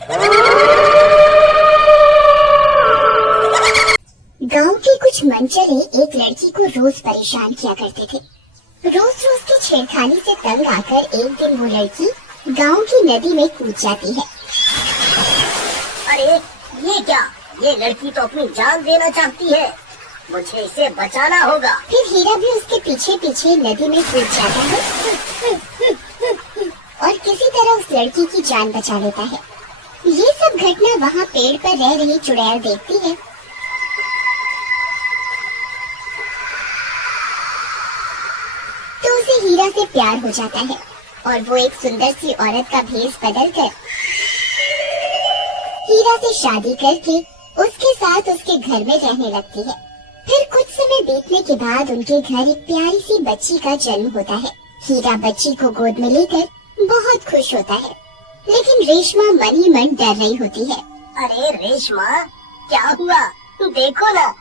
गांव के कुछ मनचले एक लड़की को रोज परेशान किया करते थे। रोज रोज की छेड़खानी से तंग आकर एक दिन वो लड़की गांव की नदी में कूद जाती है। अरे ये क्या? ये लड़की तो अपनी जान देना चाहती है, मुझे इसे बचाना होगा। फिर हीरा भी उसके पीछे पीछे नदी में कूद जाता है और किसी तरह उस लड़की की जान बचा लेता है। ये सब घटना वहाँ पेड़ पर रह रही चुड़ैल देखती है। तो उसे हीरा से प्यार हो जाता है और वो एक सुंदर सी औरत का भेष बदलकर हीरा से शादी करके उसके साथ उसके घर में रहने लगती है। फिर कुछ समय बीतने के बाद उनके घर एक प्यारी सी बच्ची का जन्म होता है। हीरा बच्ची को गोद में लेकर बहुत खुश होता है, लेकिन रेशमा मन ही मन डर रही होती है। अरे रेशमा, क्या हुआ? देखो ना,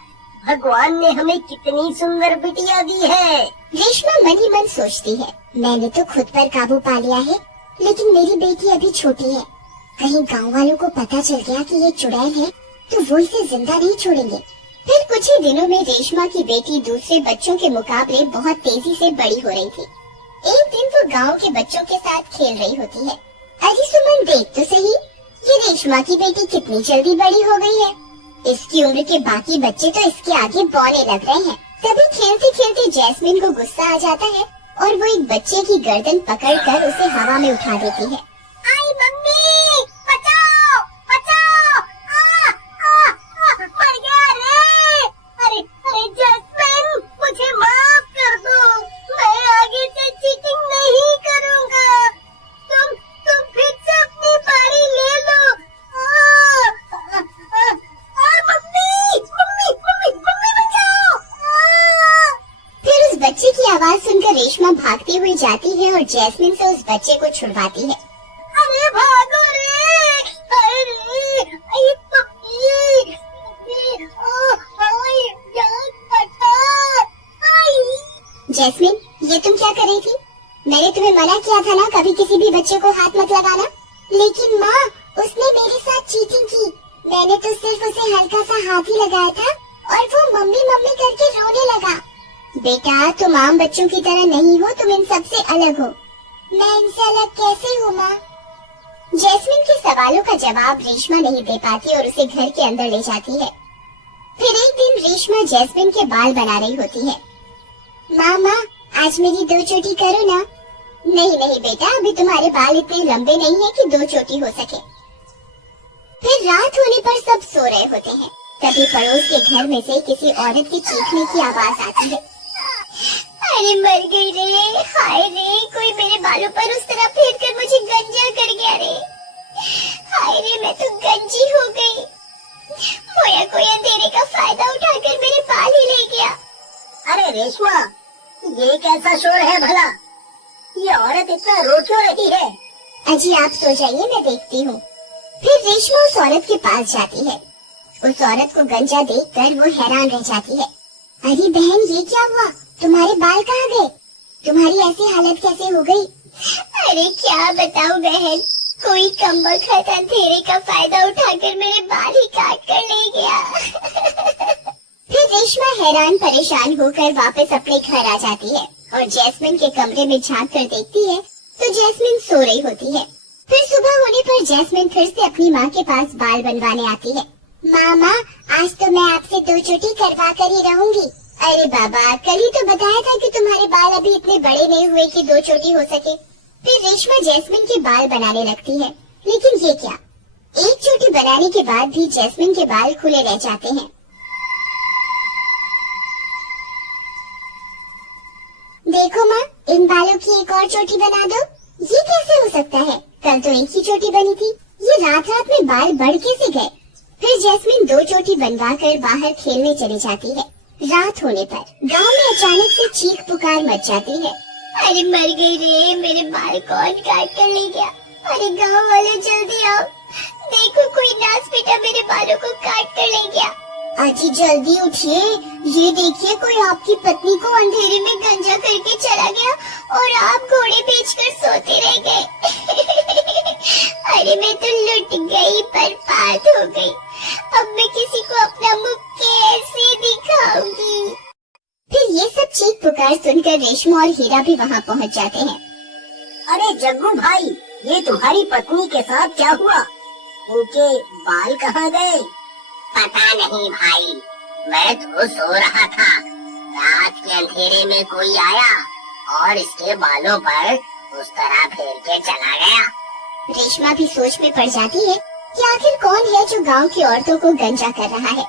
भगवान ने हमें कितनी सुंदर बिटिया दी है। रेशमा मन ही मन सोचती है, मैंने तो खुद पर काबू पा लिया है, लेकिन मेरी बेटी अभी छोटी है। कहीं गांव वालों को पता चल गया कि ये चुड़ैल है तो वो इसे जिंदा नहीं छोड़ेंगे। फिर कुछ ही दिनों में रेशमा की बेटी दूसरे बच्चों के मुकाबले बहुत तेजी से बड़ी हो रही थी। एक दिन वो गांव के बच्चों के साथ खेल रही होती है। अरे सुमन, देख तो सही, ये रेशमा की बेटी कितनी जल्दी बड़ी हो गई है। इसकी उम्र के बाकी बच्चे तो इसके आगे बौने लग रहे हैं। तभी खेलते खेलते जैस्मिन को गुस्सा आ जाता है और वो एक बच्चे की गर्दन पकड़कर उसे हवा में उठा देती है। आई मम्मी, बचाओ बचाओ, मर गया रे। अरे अरे जैस्मिन, मुझे माफ कर दो, मैं आगे से चीटिंग नहीं करूँगा। तुम फिर से अपनी बारी ले लो। मम्मी मम्मी मम्मी मम्मी बचाओ। फिर उस बच्चे की आवाज सुनकर रेशमा भागती हुई जाती है और जैस्मिन से उस बच्चे को छुड़वाती है। अरे भागो रे! अरे आई मम्मी, जैस्मिन, ये तुम क्या कर रही थी? मैंने तुम्हें मना किया था ना कभी किसी भी बच्चे को हाथ मत लगाना। लेकिन माँ, उसने मेरे साथ चीटिंग की। मैंने तो सिर्फ उसे हल्का सा हाथ ही लगाया था और वो मम्मी मम्मी करके रोने लगा। बेटा, तुम आम बच्चों की तरह नहीं हो, तुम इन सबसे अलग हो। मैं इनसे अलग कैसे हूँ माँ? जैस्मिन के सवालों का जवाब रेशमा नहीं दे पाती और उसे घर के अंदर ले जाती है। फिर एक दिन रेशमा जैस्मिन के बाल बना रही होती है। माँ, आज मेरी 2 चोटी करो ना। नहीं नहीं बेटा, अभी तुम्हारे बाल इतने लंबे नहीं है कि 2 चोटी हो सके। फिर रात होने पर सब सो रहे होते हैं। तभी पड़ोस के घर में से किसी औरत के चीखने की आवाज आती है। अरे मर गई रे, हाय रे, कोई मेरे बालों पर उस तरह फेर कर मुझे गंजा कर गया रे। हाय रे, मैं तो गंजी हो गई। मोया कोई अंधेरे का फायदा उठाकर मेरे बाल ही ले गया। अरे रेशमा, ये कैसा शोर है भला? ये औरत इतना रो क्यों रही है? अजी आप सो जाइए, मैं देखती हूँ। फिर रेशमा उस औरत के पास जाती है। उस औरत को गंजा देखकर वो हैरान रह जाती है। अरे बहन, ये क्या हुआ? तुम्हारे बाल कहाँ गए? तुम्हारी ऐसी हालत कैसे हो गई? अरे क्या बताऊं बहन, कोई कमबख्त अंधेरे का फायदा उठाकर मेरे बाल ही काट कर ले गया। फिर रेशमा हैरान परेशान होकर वापस अपने घर आ जाती है और जैस्मिन के कमरे में झांक कर देखती है तो जैस्मिन सो रही होती है। फिर सुबह होने पर जैस्मिन फिर से अपनी माँ के पास बाल बनवाने आती है। माँ, आज तो मैं आपसे 2 चोटी करवा कर ही रहूंगी। अरे बाबा, कल ही तो बताया था कि तुम्हारे बाल अभी इतने बड़े नहीं हुए कि 2 चोटी हो सके। फिर रेशमा जैस्मिन के बाल बनाने लगती है, लेकिन ये क्या, 1 चोटी बनाने के बाद भी जैस्मिन के बाल खुले रह जाते हैं। देखो माँ, इन बालों की एक और चोटी बना दो। ये कैसे हो सकता है? कल तो 1 ही चोटी बनी थी, ये रात रात में बाल बढ़ कैसे गए? फिर जैस्मिन 2 चोटी बनवाकर बाहर खेलने चली जाती है। रात होने पर गांव में अचानक से चीख पुकार मच जाती है। अरे मर गई रे, मेरे बाल कौन काट कर ले गया? अरे गांव वाले जल्दी आओ, देखो कोई नास बेटा मेरे बालों को काट कर ले गया। अजी जल्दी उठिए, ये देखिए कोई आपकी पत्नी को अंधेरे में गंजा करके चला गया और आप घोड़े बेचकर सोते रह गए। अरे मैं तो लुट गई, बर्बाद हो गई। अब मैं किसी को अपना मुख कैसे दिखाऊंगी। फिर ये सब चीख पुकार सुनकर रेशमा और हीरा भी वहाँ पहुँच जाते हैं। अरे जग्गू भाई, ये तुम्हारी पत्नी के साथ क्या हुआ? उनके बाल कहाँ गए? पता नहीं भाई, मैं तो सो रहा था। रात के अंधेरे में कोई आया और इसके बालों पर उस तरह फेर के चला गया। रेशमा भी सोच में पड़ जाती है कि आखिर कौन है जो गांव की औरतों को गंजा कर रहा है।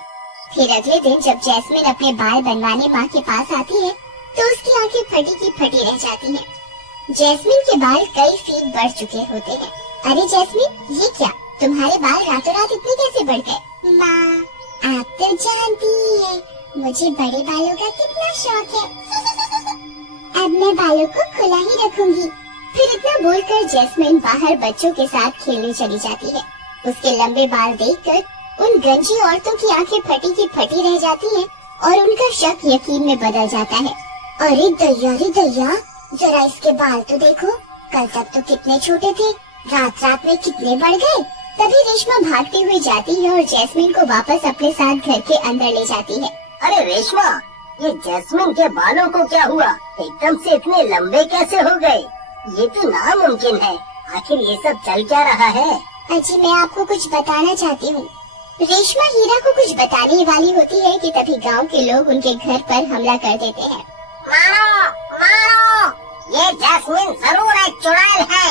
फिर अगले दिन जब जैस्मिन अपने बाल बनवाने माँ के पास आती है तो उसकी आंखें फटी की फटी रह जाती हैं। जैस्मिन के बाल कई फीट बढ़ चुके होते हैं। अरे जैस्मिन, ये क्या, तुम्हारे बाल रातों रात इतने कैसे बढ़ गए? माँ, आप तो जानती हैं मुझे बड़े बालों का कितना शौक है। अब मैं बालों को खुला ही रखूंगी। फिर इतना बोलकर जैस्मिन बाहर बच्चों के साथ खेलने चली जाती है। उसके लंबे बाल देखकर उन गंजी औरतों की आंखें फटी की फटी रह जाती हैं और उनका शक यकीन में बदल जाता है। अरे दैया, जरा इसके बाल तो देखो, कल तक तो कितने छोटे थे, रात रात में कितने बढ़ गए। तभी रेशमा भागती हुई जाती है और जैस्मिन को वापस अपने साथ घर के अंदर ले जाती है। अरे रेशमा, ये जैस्मिन के बालों को क्या हुआ? एकदम से इतने लंबे कैसे हो गए? ये तो नामुमकिन है। आखिर ये सब चल क्या रहा है? अजी, मैं आपको कुछ बताना चाहती हूँ। रेशमा हीरा को कुछ बताने वाली होती है कि तभी गांव के लोग उनके घर पर हमला कर देते हैं। मारो, मारो, ये जैस्मिन जरूर एक चुड़ैल है।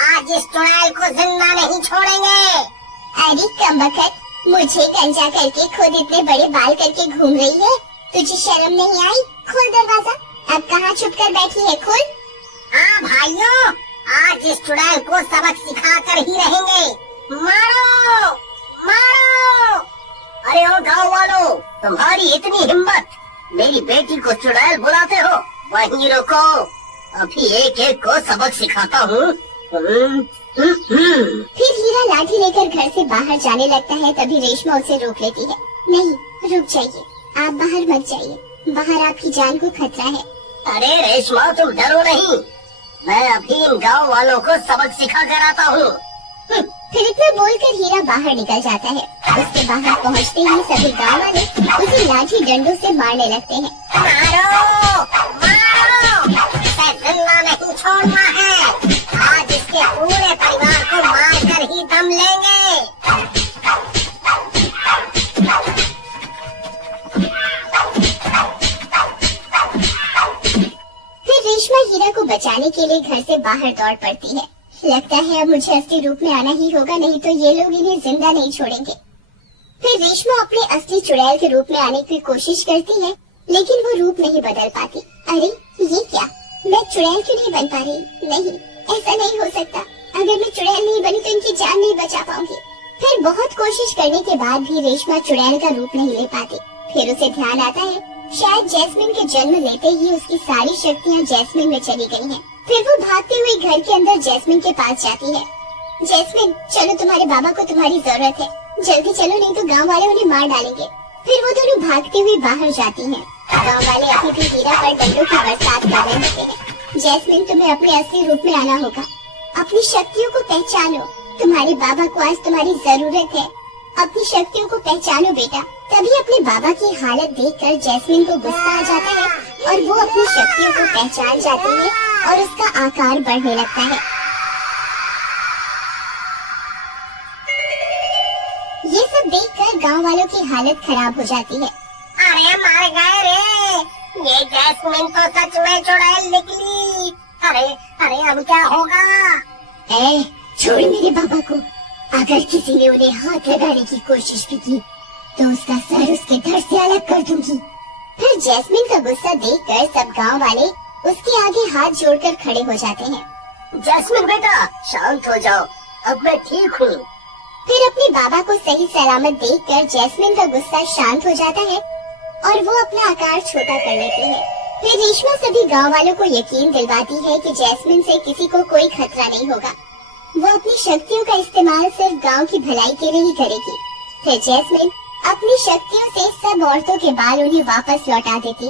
आज इस चुड़ैल को जिंदा नहीं छोड़ेंगे। अरे कमबख्त, मुझे गंजा करके खुद इतने बड़े बाल करके घूम रही है, तुझे शर्म नहीं आई? खोल दरवाजा। अब कहाँ छुप कर बैठी है, खोल। हाँ भाइयों, आज इस चुड़ैल को सबक सिखा कर ही रहेंगे। मारो, मारो। अरे ओ गाँव वालों, तुम्हारी इतनी हिम्मत, मेरी बेटी को चुड़ैल बुलाते हो? वहीं रुको, अभी एक एक को सबक सिखाता हूँ। फिर हीरा लाठी लेकर घर से बाहर जाने लगता है। तभी रेशमा उसे रोक लेती है। नहीं, रुक जाइए, आप बाहर मत जाइए, बाहर आपकी जान को खतरा है। अरे रेशमा, तुम डरो नहीं, मैं अभी इन गाँव वालों को सबक सिखा कर आता हूँ। फिर इतना बोलकर हीरा बाहर निकल जाता है। उसके बाहर पहुँचते ही सभी गाँव वाले उसे लाठी डंडों से मारने लगते हैं। मारो, मारो, इसे जिंदा नहीं छोड़ना है। आज इसके पूरे परिवार को मार कर ही दम लेंगे। फिर रेशमा हीरा को बचाने के लिए घर से बाहर दौड़ पड़ती है। लगता है अब मुझे असली रूप में आना ही होगा, नहीं तो ये लोग इन्हें जिंदा नहीं छोड़ेंगे। फिर रेशमा अपने असली चुड़ैल के रूप में आने की कोशिश करती है, लेकिन वो रूप नहीं बदल पाती। अरे ये क्या, मैं चुड़ैल क्यों नहीं बन पा रही? नहीं, ऐसा नहीं हो सकता। अगर मैं चुड़ैल नहीं बनी तो इनकी जान नहीं बचा पाऊंगी। फिर बहुत कोशिश करने के बाद भी रेशमा चुड़ैल का रूप नहीं ले पाती। फिर उसे ध्यान आता है शायद जैस्मिन के जन्म लेते ही उसकी सारी शक्तियाँ जैस्मिन में चली गई हैं। फिर वो भागते हुए घर के अंदर जैस्मिन के पास जाती है। जैस्मिन, चलो, तुम्हारे बाबा को तुम्हारी जरूरत है, जल्दी चलो, नहीं तो गाँव वाले उन्हें मार डालेंगे। फिर वो दोनों भागते हुए बाहर जाती हैं। गाँव वाले अभी भी हीरा पर डंडों की बरसात कर रहे होते हैं। जैस्मिन, तुम्हें अपने असली रूप में आना होगा, अपनी शक्तियों को पहचानो। तुम्हारे बाबा को आज तुम्हारी जरूरत है। अपनी शक्तियों को पहचानो बेटा। तभी अपने बाबा की हालत देखकर जैस्मिन को गुस्सा आ जाता है और वो अपनी शक्तियों को पहचान जाती है और उसका आकार बढ़ने लगता है। ये सब देखकर गांव वालों की हालत खराब हो जाती है। अरे मर गए रे, ये जैस्मिन तो सच में चुड़ैल निकली। अरे अरे, अब क्या होगा? ए, छोड़ मेरे बाबा को। अगर किसी ने उन्हें हाथ लगाने की कोशिश भी की तो उसका सर उसके धड़ से अलग कर दूंगी। फिर जैस्मिन का गुस्सा देखकर सब गांव वाले उसके आगे हाथ जोड़कर खड़े हो जाते हैं। जैस्मिन बेटा, शांत हो जाओ, अब मैं ठीक हूँ। फिर अपने बाबा को सही सलामत देखकर जैस्मिन का गुस्सा शांत हो जाता है और वो अपना आकार छोटा कर लेती है। फिर रेशमा सभी गांव वालों को यकीन दिलवाती है कि जैस्मिन से किसी को कोई खतरा नहीं होगा। वो अपनी शक्तियों का इस्तेमाल सिर्फ गांव की भलाई के लिए ही करेगी। फिर जैस्मिन अपनी शक्तियों से सब औरतों के बाल उन्हें वापस लौटा देती है।